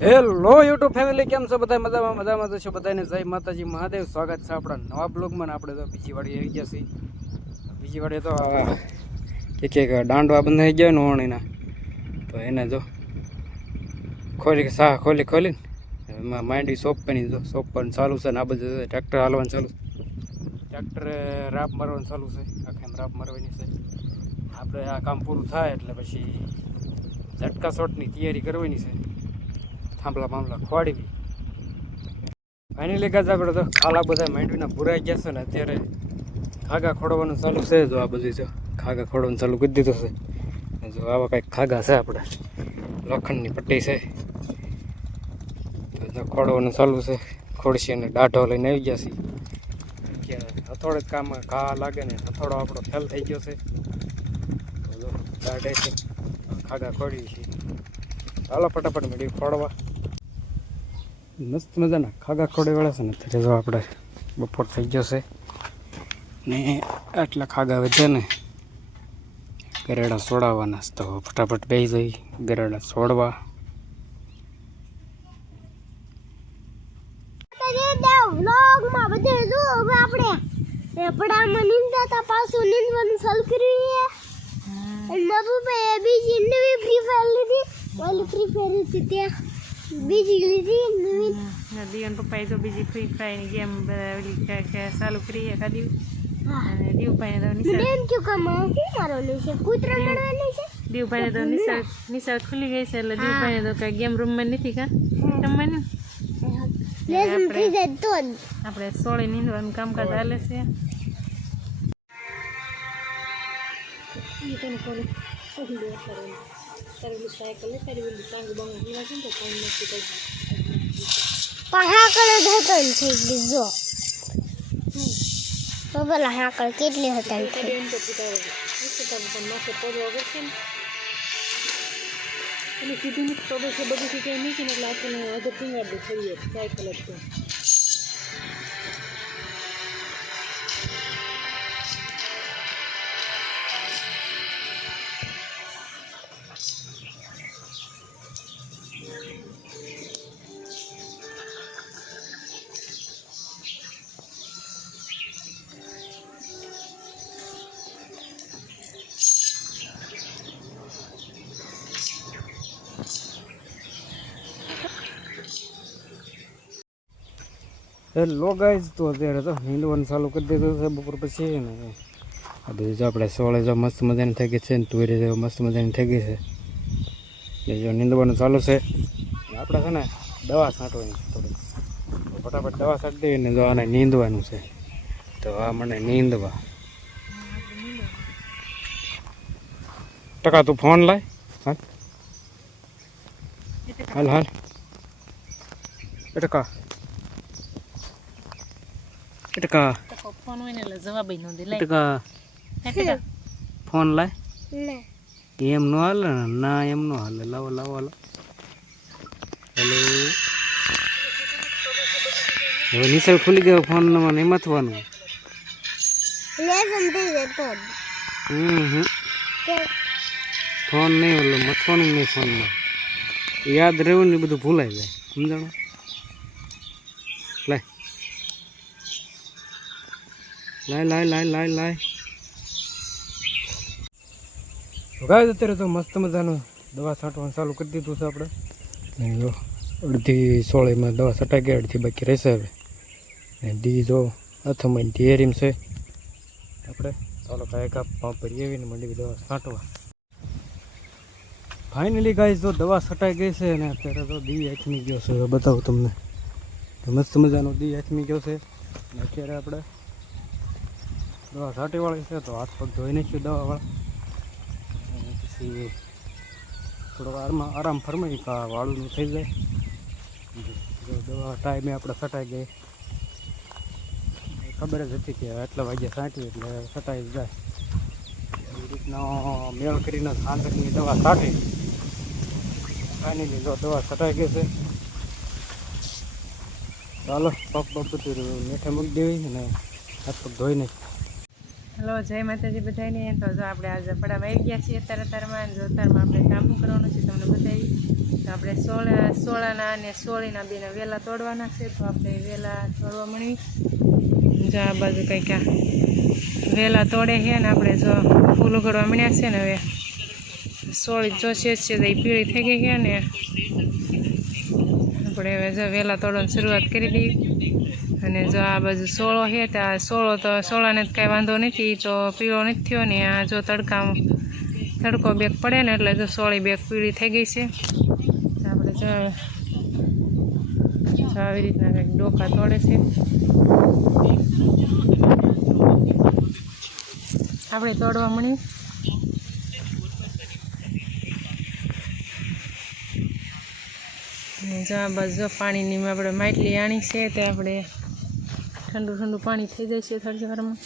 Hello YouTube family, કેમ છો બધા? મજામાં તો છો બધાને. જય માતાજી, મહાદેવ. સ્વાગત છે આપણા નવા બ્લોગમાં. આપણે તો બીજી વાડી આવી ગયા છીએ. બીજી વાડી તો એક દાંડવા બંધાઈ ગયા ને ઓણીના, તો એને જો ખોલીને એમાં માંડી સોંપવાની. જો સોંપવાનું ચાલુ છે ને આ બધું ટ્રેક્ટર હાલવાનું ચાલુ છે. ટ્રેક્ટરે રાપ મારવાનું ચાલુ છે. આખેમ રાપ મારવાની છે. આપણે આ કામ પૂરું થાય એટલે પછી ઝટકા શોટની તૈયારી કરવાની છે. થાંભલા મામલા ખોવાડી ફાઇનલી ગાજ આપણે તો ખાલા બધા માંડવીના ભૂરાઈ ગયા છે ને અત્યારે ખાગા ખોડવાનું ચાલુ છે. જો આ બધું જો ખાગા ખોડવાનું ચાલુ કરી દીધું છે. જો આવા કંઈક ખાગા છે, આપણે લોખંડની પટ્ટી છે તો ખોડવાનું ચાલુ છે. ખોડશી અને દાઢો લઈને આવી ગયા છીએ. હથોડે જ કામ ઘા લાગે ને હથોડો આપણો ફેલ થઈ ગયો છે. દાઢે છે, ખાગા ખોડી છીએ. ચાલો ફટાફટ મેળવી ખોડવા. મસ્ત મજાના ખાગા ખોડે વાળા છે ને અત્યારે જો આપણે બપોર થઈ ગયો છે ને આટલા ખાગા વધ્યા ને ગરેડા છોડાવવાના તો ફટાફટ બેસી જઈ ગરેડા છોડવા. વ્લોગમાં બધે જો હવે આપણે પડામાં નીંદાતા પાછું નીંદવાનું ચાલુ કર્યું છે. નબુભાઈ બીજી નવી ફ્રી ફાયર લીધી. ઓલી ફ્રી ફાયર હતી ત્યાં બીજી લીધી નવી. દીવન પપ્પાએ તો બીજી ફ્રી ફાયરની ગેમ ઓલી ચાલુ કરી કાઢી. અને દીવભાઈને તો બેન ક્યું કામ શું મારવાનું છે? કૂતરા મળવાનું છે. દીવભાઈને તો નિશાળ ખુલી ગઈ છે એટલે દીવભાઈને તો કાંઈ ગેમ રૂમમાં નથી કા રમવાની. લેસન થઈ જાય તો જ આપણે સોળી નીંદવાનું કામકાજ હાલે છે. હાકળ હતન થઈ ગઈ જો પેલા હાકળ કેટલી હતન થઈ. સીધું તો બધું સીધું મૂકીને એટલે આપણને અગર પીંગાડી થઈએ સાયકલ જ. હેલો ગાઈઝ, તો અત્યારે તો નીંદવાનું ચાલુ કરી દીધું છે બપોર પછી ને આ બધું જો આપણે સોળે જો મસ્ત મજાની થઈ ગઈ છે ને તુરી જો મસ્ત મજાની થઈ ગઈ છે. એટલે જો નીંદવાનું ચાલુ છે. આપણે છે ને દવા છાંટવાની થોડી, ફટાફટ દવા છાંટી દેવી ને જો આને નીંદવાનું છે. તો આ મને નીંદવા ટકા તું ફોન લાય. હાલ ટકા ફોન હોય ને એટલે જવાબ ન દે. ફોન લાય. એમ નો હાલે ને? ના એમ નો હાલે. લાવો હાલો. હવે નિશાળ ખુલી ગયો ફોન નંબર એમાં થવાનું. લેસન થઈ જાય તો જ ફોન નહીં ઓલો મથવાનું નહીં. ફોનમાં યાદ રહેવું ને બધું ભૂલાઈ જાય, સમજાણું? લાય. ગાય અત્યારે તો મસ્ત મજાનું દવા છાંટવાનું ચાલુ કરી દીધું છે આપણે. જો અડધી સોળીમાં દવા છટાઈ ગઈ, અડધી બાકી રહેશે હવે. દી જો અથમાઈની તૈયારીમ છે આપણે. ચાલો કાંઈ કાપ પંપ પર એવીને મંડી દવા છાંટવા. ફાઇનલી ગાય જો દવા છટાઈ ગઈ છે ને અત્યારે તો દી આથમી ગયો છે. હવે બતાવું તમને, મસ્ત મજાનો દી આથમી ગયો છે. અત્યારે આપણે દવા છાંટીવાળી છે તો હાથ પગ ધોઈ નાખ્યું દવાવાળા. પછી થોડોક આરામ ફરમાઈ કા વાળું થઈ જાય. જો દવા ટાઈમે આપણે છટાઈ ગઈ, ખબર જ હતી કે આટલા વાગ્યા છાંટી એટલે છટાઈ જ જાય. એવી રીતનો મેળ કરીને સાંજની દવા છાંટી. ફાઇનલી જો દવા છટાઈ ગઈ છે. ચાલો પગ બધું મેઠે મૂકી દેવી અને હાથ પગ ધોઈ નાખી. હેલો, જય માતાજી બધાને. તો જો આપણે આજે પડામાં આવી ગયા છીએ અત્યારમાં. જો અત્યારમાં આપણે કામ કરવાનું છે તમને બતાવી. તો આપણે સોળાના અને સોળીના બેના વેલા તોડવાના છે, તો આપણે વેલા તોડવા મળવી. જો આ બાજુ કંઈક આ વેલા તોડે છે ને આપણે જો ફૂલ ઉઘડવા મળ્યા છે ને. હવે સોળી જો છે એ પીળી થઈ ગઈ છે ને આપણે હવે જો વેલા તોડવાની શરૂઆત કરી દઈએ. અને જો આ બાજુ સોળો છે તો આ સોળાને તો કાંઈ વાંધો નથી, તો પીળો નથી થયો ને. આ જો તડકો બેગ પડે ને એટલે જો સોળી બેગ પીળી થઈ ગઈ છે. આપણે જો આવી રીતના કંઈક ડોકા તોડે છે. આપણે તોડવા મળી. જો આ બાજુ જો પાણીની આપણે માટલી આણી છે, તે આપણે ઠંડુ પાણી થઈ જાય છે થોડી વારમાં.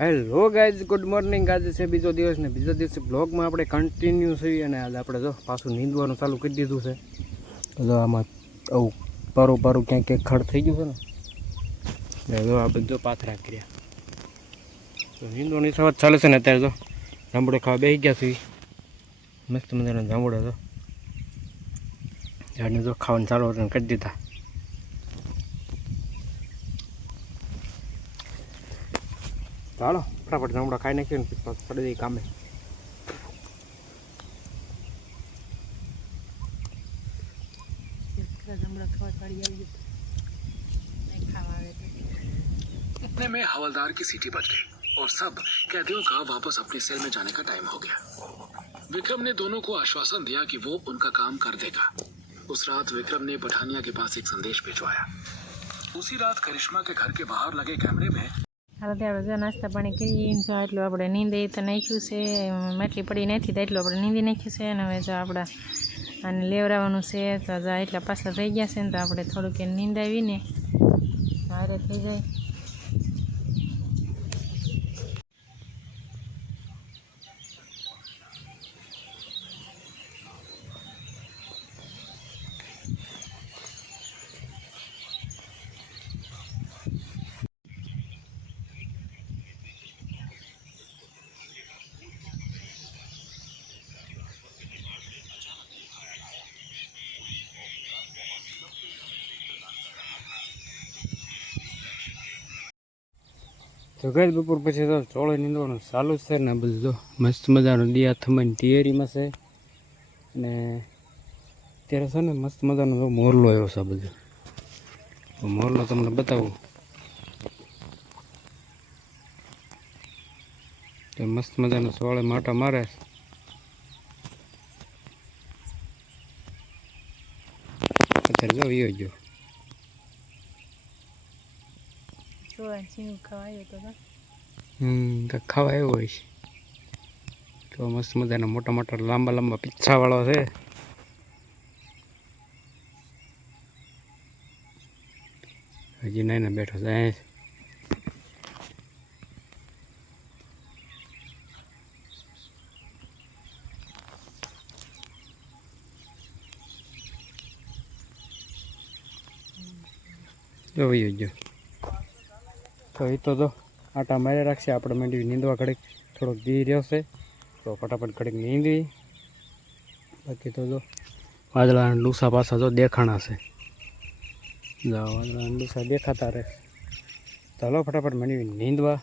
Hello guys, good morning. આજે છે બીજો દિવસ ને બીજા દિવસે બ્લોગમાં આપણે કન્ટિન્યુ છીએ. અને આજે આપણે જો પાછું નીંદવાનું ચાલુ કરી દીધું છે. તો જો આમાં આવું પારું ક્યાંક ખડ થઈ ગયું છે ને, જો આ બધું પાથરા કર્યા. તો નીંદવાની સવાર ચાલે છે ને. અત્યારે જો જાંબુડો ખાવા બેસી ગયા છે. મસ્ત મજાના જાંબુડા જો ઝાડને જો ખાવાનું ચાલુ કરી દીધા. ચાલો ફટાફટ જાંબુડા ખાઈ નાખ્યું ને પછી પડી જઈ કામે. इतने में हवलदार की सीटी बज गई और सब कैदियों का वापस अपनी सेल में जाने का टाइम हो गया. विक्रम ने दोनों को आश्वासन दिया कि वो उनका काम कर देगा. उस रात विक्रम ने पठानिया के पास एक संदेश भिजवाया. उसी रात करिश्मा के घर के बाहर लगे कैमरे में હાલો આપણે જો નાસ્તા પાણી કરીએ. જો એટલું આપણે નીંદી તો નાખ્યું છે, માટલી પડી નથી તો એટલું આપણે નીંદી નાખ્યું છે. અને હવે જો આપણે આને લેવરાવાનું છે, તો જો એટલા પાછળ રહી ગયા છે ને, તો આપણે થોડુંક એને નીંદાવીને હારે થઈ જાય. તો ગઈ બપોર પછી તો ચોળે નીંદવાનું ચાલુ છે ને. બધું જો મસ્ત મજાનું દિયા થવાની તૈયારીમાં છે. અને અત્યારે છે ને મસ્ત મજાનો જો મોરલો આવ્યો છે. બધું મોરલો તમને બતાવું તો મસ્ત મજાનો ચોળે માટા મારે. અત્યારે જો યો ગયો. ખાવા આવ્યો હોય છે. તો મસ્ત મજાના મોટા મોટા લાંબા પીછાવાળો છે. હજી નાઈને બેઠો છે. જોઈ ગયો તો એ તો જો આટા મારી રાખશે. આપણે માંડી નીંદવા ઘડીક થોડોક દી રહ્યો છે, તો ફટાફટ ઘડીક નીંદવી. બાકી તો જો વાદળાના ડૂસા પાછા જો દેખાણા છે. વાદળાના ડૂસા દેખાતા રહે. ચાલો ફટાફટ માંડી નીંદવા.